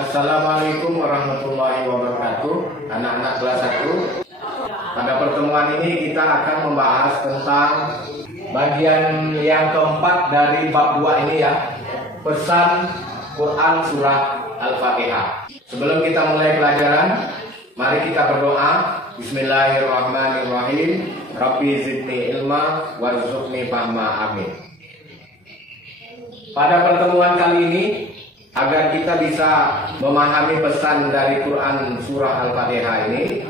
Assalamualaikum warahmatullahi wabarakatuh. Anak-anak kelas 1. Pada pertemuan ini kita akan membahas tentang bagian yang keempat dari bab 2 ini ya. Pesan Quran surah Al-Fatihah. Sebelum kita mulai pelajaran, mari kita berdoa. Bismillahirrahmanirrahim. Rabbi zidni ilma warzuqni fahma. Amin. Pada pertemuan kali ini, agar kita bisa memahami pesan dari Quran surah Al-Fatihah ini,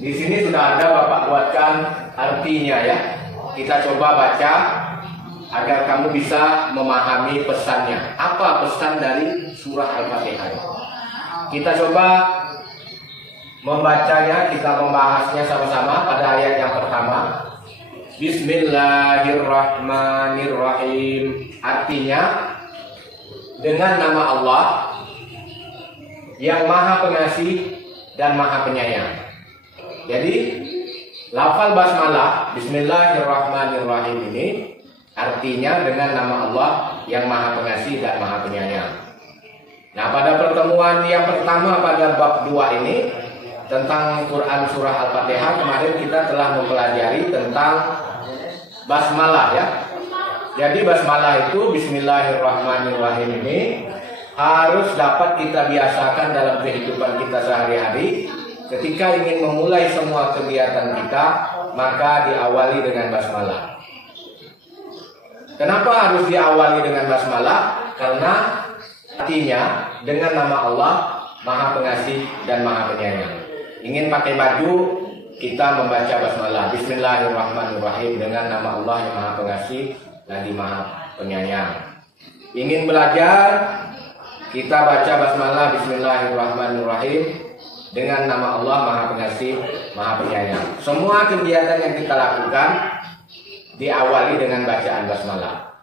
di sini sudah ada Bapak buatkan artinya ya. Kita coba baca agar kamu bisa memahami pesannya. Apa pesan dari surah Al-Fatihah? Kita coba membacanya, kita membahasnya sama-sama pada ayat yang pertama. Bismillahirrahmanirrahim. Artinya, dengan nama Allah yang Maha Pengasih dan Maha Penyayang. Jadi, lafal basmalah Bismillahirrahmanirrahim ini artinya dengan nama Allah yang Maha Pengasih dan Maha Penyayang. Nah, pada pertemuan yang pertama pada bab 2 ini tentang Quran surah Al-Fatihah, kemarin kita telah mempelajari tentang basmalah ya. Jadi basmalah itu Bismillahirrahmanirrahim ini harus dapat kita biasakan dalam kehidupan kita sehari-hari. Ketika ingin memulai semua kegiatan kita, maka diawali dengan basmalah. Kenapa harus diawali dengan basmalah? Karena artinya dengan nama Allah Maha Pengasih dan Maha Penyayang. Ingin pakai baju, kita membaca basmalah Bismillahirrahmanirrahim dengan nama Allah yang Maha Pengasih lagi Maha Penyayang. Ingin belajar, kita baca basmalah Bismillahirrahmanirrahim dengan nama Allah Maha Pengasih Maha Penyayang. Semua kegiatan yang kita lakukan diawali dengan bacaan basmalah.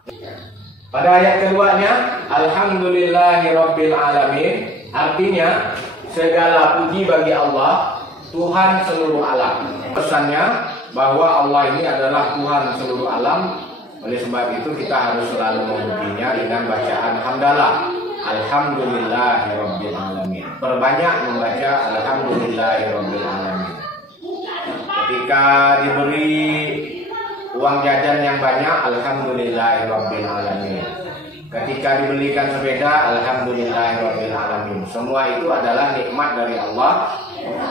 Pada ayat keduanya, Alhamdulillahirabbil alamin, artinya segala puji bagi Allah, Tuhan seluruh alam. Pesannya bahwa Allah ini adalah Tuhan seluruh alam. Oleh sebab itu kita harus selalu memujinya dengan bacaan hamdalah. Alhamdulillahirabbil alamin. Perbanyak membaca Alhamdulillahirabbil alamin. Ketika diberi uang jajan yang banyak, Alhamdulillahirabbil alamin. Ketika dibelikan sepeda, Alhamdulillahirabbil alamin. Semua itu adalah nikmat dari Allah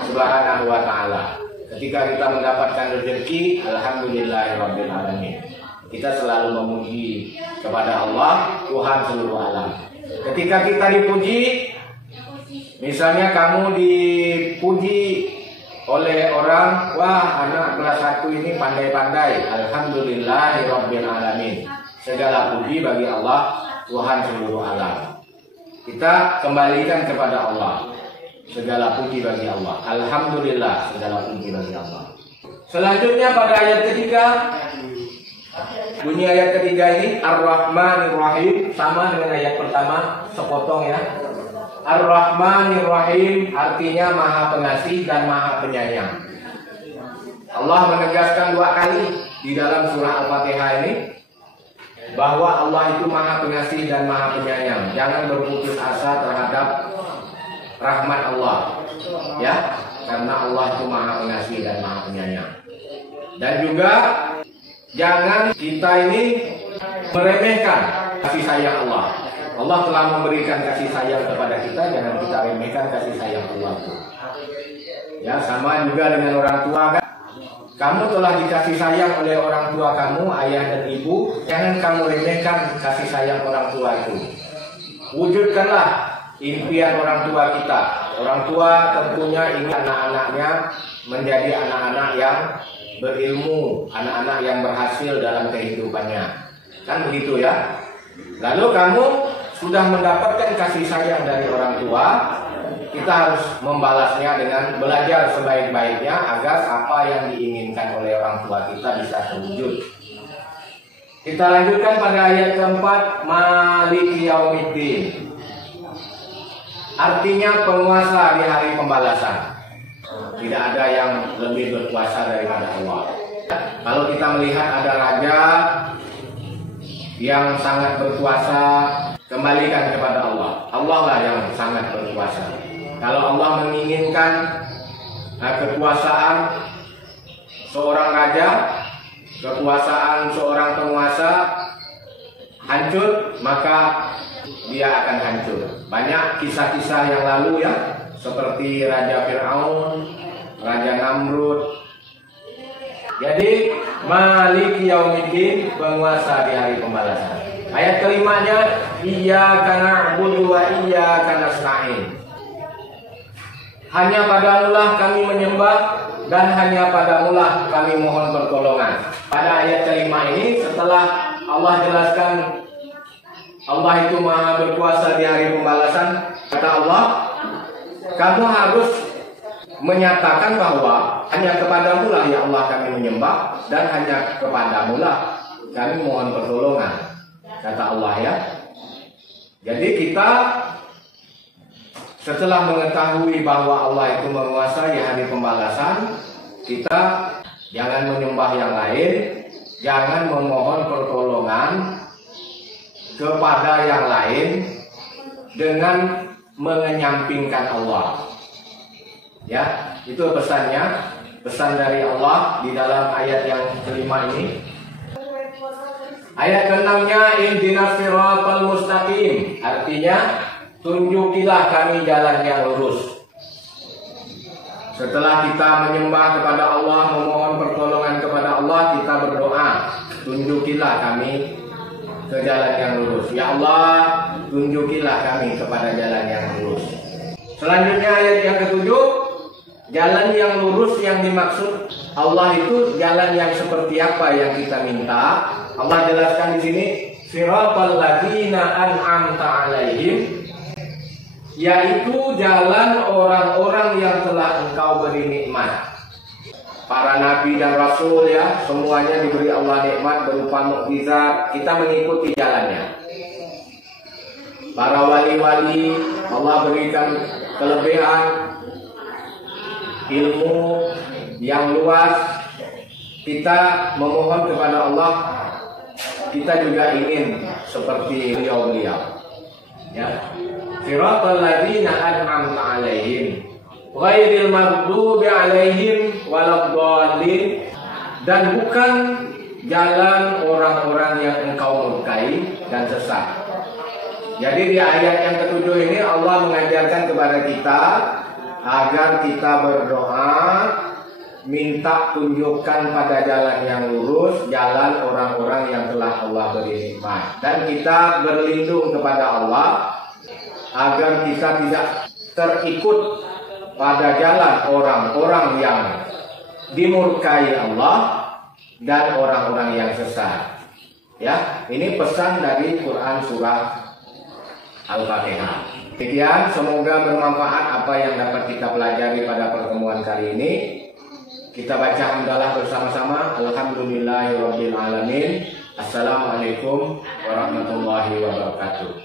Subhanahu wa taala. Ketika kita mendapatkan rezeki, Alhamdulillahirabbil alamin. Kita selalu memuji kepada Allah, Tuhan seluruh alam. Ketika kita dipuji, misalnya kamu dipuji oleh orang, wah anak kelas 1 ini pandai-pandai, Alhamdulillahirabbil alamin. Segala puji bagi Allah, Tuhan seluruh alam. Kita kembalikan kepada Allah. Segala puji bagi Allah. Alhamdulillah, segala puji bagi Allah. Selanjutnya pada ayat ketiga, bunyi ayat ketiga ini Ar-Rahmanir-Rahim, sama dengan ayat pertama, sepotong ya. Ar-Rahmanir-Rahim artinya Maha Pengasih dan Maha Penyayang. Allah menegaskan 2 kali di dalam surah Al-Fatihah ini bahwa Allah itu Maha Pengasih dan Maha Penyayang. Jangan berputus asa terhadap rahmat Allah ya, karena Allah itu Maha Pengasih dan Maha Penyayang. Dan juga jangan kita ini meremehkan kasih sayang Allah. Allah telah memberikan kasih sayang kepada kita, jangan kita remehkan kasih sayang Allah. Ya, sama juga dengan orang tua kan. Kamu telah dikasih sayang oleh orang tua kamu, ayah dan ibu, jangan kamu remehkan kasih sayang orang tua itu. Wujudkanlah impian orang tua kita. Orang tua tentunya ingin anak-anaknya menjadi anak-anak yang berilmu, anak-anak yang berhasil dalam kehidupannya. Kan begitu ya. Lalu kamu sudah mendapatkan kasih sayang dari orang tua, kita harus membalasnya dengan belajar sebaik-baiknya agar apa yang diinginkan oleh orang tua kita bisa terwujud. Kita lanjutkan pada ayat keempat, Maliki Yaumiddin. Artinya penguasa di hari pembalasan. Tidak ada yang lebih berkuasa daripada Allah. Kalau kita melihat ada raja yang sangat berkuasa, kembalikan kepada Allah. Allah lah yang sangat berkuasa. Kalau Allah menginginkan kekuasaan seorang raja, kekuasaan seorang penguasa hancur, maka dia akan hancur. Banyak kisah-kisah yang lalu ya, seperti Raja Fir'aun, Raja Namrud. Jadi Malik Yaumiddin, penguasa di hari pembalasan. Ayat kelimanya, Iyyaka na'budu wa iyyaka nasta'in. Hanya padamulah kami menyembah dan hanya padamulah kami mohon pertolongan. Pada ayat kelima ini, setelah Allah jelaskan Allah itu maha berkuasa di hari pembalasan, kata Allah, kamu harus menyatakan bahwa hanya kepadamu lah ya Allah kami menyembah dan hanya kepadamu lah kami mohon pertolongan, kata Allah ya. Jadi kita setelah mengetahui bahwa Allah itu menguasai hari pembalasan, kita jangan menyembah yang lain, jangan memohon pertolongan kepada yang lain dengan mengenyampingkan Allah. Ya, itu pesannya, pesan dari Allah di dalam ayat yang kelima ini. Ayat keenamnya, ihdinas siratal mustaqim, artinya tunjukilah kami jalan yang lurus. Setelah kita menyembah kepada Allah, memohon pertolongan kepada Allah, kita berdoa, tunjukilah kami ke jalan yang lurus. Ya Allah, tunjukilah kami kepada jalan yang lurus. Selanjutnya ayat yang ketujuh, jalan yang lurus yang dimaksud Allah itu jalan yang seperti apa yang kita minta. Allah jelaskan di sini, siratal ladzina an'amta 'alaihim, yaitu jalan orang-orang yang telah Engkau beri nikmat. Para nabi dan rasul ya, semuanya diberi Allah nikmat berupa mukjizat, kita mengikuti jalannya. Para wali-wali Allah berikan kelebihan ilmu yang luas, kita memohon kepada Allah, kita juga ingin seperti beliau-beliau ya. Siratal ladzina an'amta 'alaihim ghairil maghdubi 'alaihim waladdallin, dan bukan jalan orang-orang yang Engkau murkai dan sesat. Jadi di ayat yang ketujuh ini Allah mengajarkan kepada kita agar kita berdoa, minta tunjukkan pada jalan yang lurus, jalan orang-orang yang telah Allah beri nikmat. Dan kita berlindung kepada Allah agar kita tidak terikut pada jalan orang-orang yang dimurkai Allah dan orang-orang yang sesat. Ya, ini pesan dari Quran surah Al-Fatihah. Demikian, semoga bermanfaat apa yang dapat kita pelajari pada pertemuan kali ini. Kita baca hamdalah bersama-sama. Alhamdulillahirabbil alamin. Assalamualaikum warahmatullahi wabarakatuh.